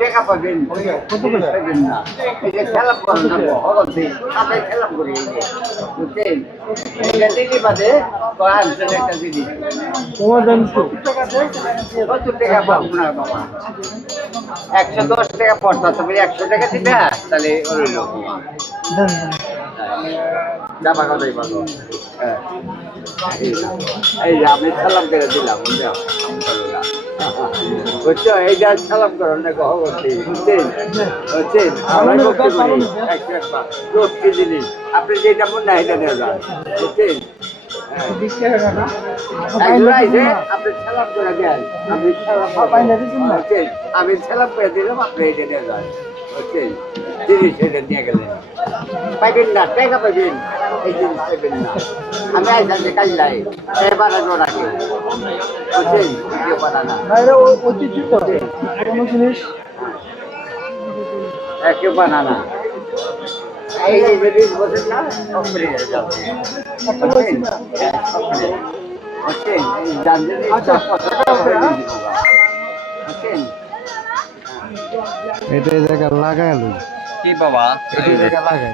টেকা পাবেন পাবেন না এই যে খেলা করেন না হগলতে আপনি খেলা করি এই যে বুঝছেন এটা দিদি বাদে কয়েন একটা দিদি তোমার দাম কত টাকা পাবো না বাবা 110 টাকা পড়তা তুমি 100 টাকা দিবে তাহলে ওই লোক জামা কথাই ভালো হ্যাঁ এই যে আমি সালাম করে দিলাম বুঝছো এই যে সালাম করো না কহ করছি বুঝছেন বুঝছেন আমরা করতে পারি একবার জিনিস আপনি যেটা মনে হয় এটা নিয়ে যান বুঝছেন আপনি সালাম করে দেন আমি সালাম করে দিলাম আপনি এটা নিয়ে যান বুঝছেন জিনিস এটা নিয়ে গেলেন পাইবেন না টাকা পাইবেন এই জিনিস পাইবেন না আমি আইসান যে কাজ লাই বানানো রাখি বুঝছেন কেউ বানানা কেউ বানানা এই যে ব্রিটিশ বসেন না সব ব্রিটিশ যাচ্ছে বুঝছেন এই জানবেন বুঝছেন এটা জায়গা লাগাইলো কি বাবা এটা জায়গা লাগাই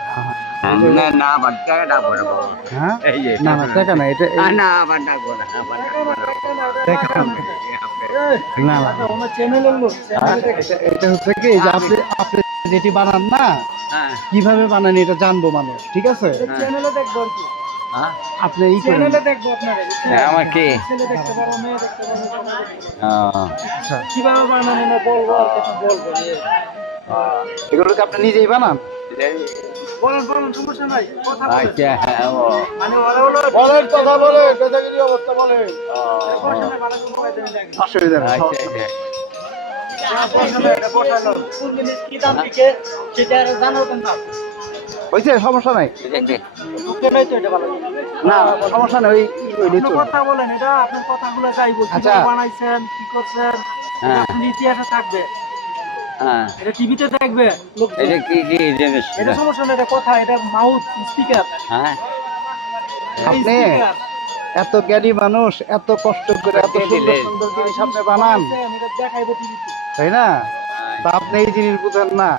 না না আবার টাকা ডাকবো না বাবা হ্যাঁ এই যে না না টাকা না এটা না আবার ডাকবো না টাকা না না এটা হচ্ছে কি যে আপনি আপনি যেটি বানান না হ্যাঁ কিভাবে বানান এটা জানবো মানুষ ঠিক আছে চ্যানেলে দেখবো আর কি আপনি এই করেন চ্যানেলে দেখবো আপনারা আমার কি ছেলে দেখতে পারো মেয়ে দেখতে পারো আচ্ছা কিভাবে বানানো না বলবো আর কিছু বলবো এগুলো কি আপনি নিজেই বানান বলেন বলেন সমস্যা নাই কথা বলেন আচ্ছা হ্যাঁ ও মানে ওরা হলো বলেন কথা বলেন দাদাগিরি অবস্থা বলেন সমস্যা নাই ভালো করে বলে দেন অসুবিধা নেই আচ্ছা আচ্ছা কি দাম দিকে সেটা জানার কথা হয়েছে সমস্যা নাই ঢুকে নাই তো এটা ভালো না সমস্যা নেই ওই কোনো কথা বলেন এটা আপনার কথাগুলো চাইবো আচ্ছা। কিভাবে বানাইছেন কি করছেন এটা আপনার ইতিহাসে থাকবে হ্যাঁ এটা টিভিতে দেখবে লোক এটা কি কি জিনিস এটা সমস্যা না এটা কথা এটা মাউথ স্পিকার হ্যাঁ আপনি এত জ্ঞানী মানুষ এত কষ্ট করে এত সুন্দর সুন্দর জিনিস আপনি বানান এটা দেখাইবো টিভিতে তাই না তা আপনি এই জিনিস বুঝেন না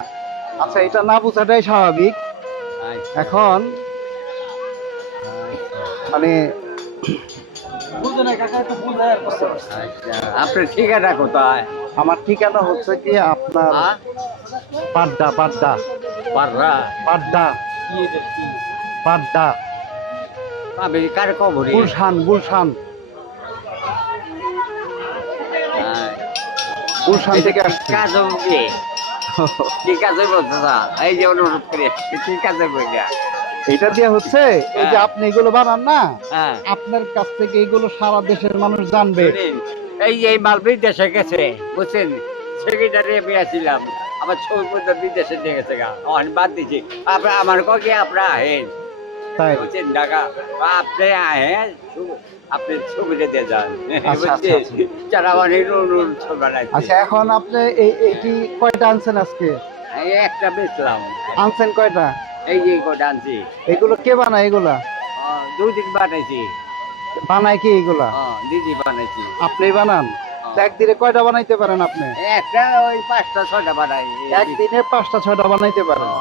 আচ্ছা এটা না বোঝাটাই স্বাভাবিক এখন মানে বুঝে না কাকা একটু বুঝায় আচ্ছা আপনার ঠিকানা কোথায় আমার ঠিকানা হচ্ছে কি আপনার পাড্ডা পাড্ডা পাররা পাড্ডা কি এটা কি পাড্ডা আমি কার কবরি গুলশান গুলশান গুলশান থেকে আসছি কাজ হবে কি কাজ হবে দাদা এই যে অনুরোধ করে কি কাজ হবে এটা দিয়ে হচ্ছে এই যে আপনি এগুলো বানান না হ্যাঁ আপনার কাছ থেকে এগুলো সারা দেশের মানুষ জানবে এই এই মাল বিদেশে গেছে বুঝছেন সেক্রেটারি আমি আসছিলাম আমার ছবি পর্যন্ত বিদেশে নিয়ে গেছে গা বাদ দিচ্ছি আপনার আমার কে আপনার আহেন তাই বুঝছেন ঢাকা আপনি আহেন আপনি ছবিটা দিয়ে যান আচ্ছা, আচ্ছা, আচ্ছা। যারা অনেক ছবি বানাইছে আচ্ছা এখন আপনি এইটি কয়টা আনছেন আজকে এই একটা বেচলাম আনছেন কয়টা এই যে কটা আনছি এগুলো কে বানায় এগুলা 2 দিন বানাইছি বানায় কি এগুলা দিদি বানাইছি আপনি বানান তো একদিনে কয়টা বানাইতে পারেন আপনি একটা ওই 5টা 6টা বানাই একদিনে 5টা 6টা বানাইতে পারেন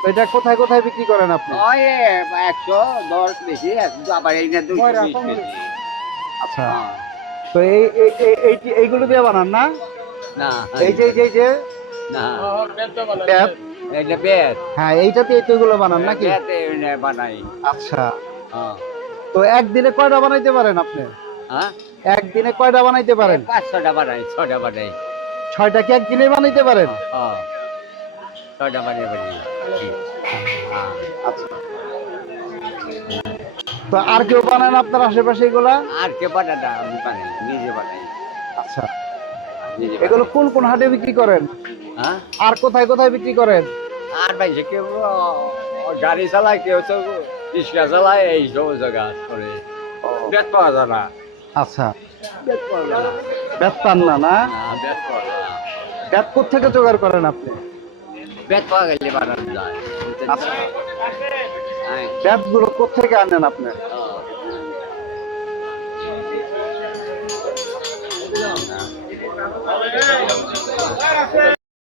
তো এটা কোথায় কোথায় বিক্রি করেন আপনি ওই 110 বেশি আবার এই না 220 বেশি আচ্ছা তো এইগুলো দিয়ে বানান না না এই যে না ব্যাট এইটা বেত হ্যাঁ এইটা দিয়ে তো এগুলো বানান নাকি বেত বানাই আচ্ছা তো একদিনে কয়টা বানাইতে পারেন আপনি হ্যাঁ একদিনে কয়টা বানাইতে পারেন 5-6টা বানাই 6টা বানাই 6টা কি একদিনে বানাইতে পারেন 6টা বানাই আচ্ছা তো আর কেউ বানান আপনার আশেপাশে এগুলা আর কে বানাটা আমি বানাই নিজে বানাই আচ্ছা নিজে এগুলো কোন কোন হাটে বিক্রি করেন হ্যাঁ আর কোথায় কোথায় বিক্রি করেন আর ভাই কেউ গাড়ি চালায় কেউ তো রিক্সা চালায় এই সব জায়গা করে বেত পাওয়া যায় না আচ্ছা বেত পাওয়া যায় না বেত পান না না বেত পাওয়া যায় না বেত কোথেকে জোগাড় করেন আপনি বেত পাওয়া গেলে বানানো যায় আচ্ছা বেত গুলো কোথেকে আনেন আপনি হ্যাঁ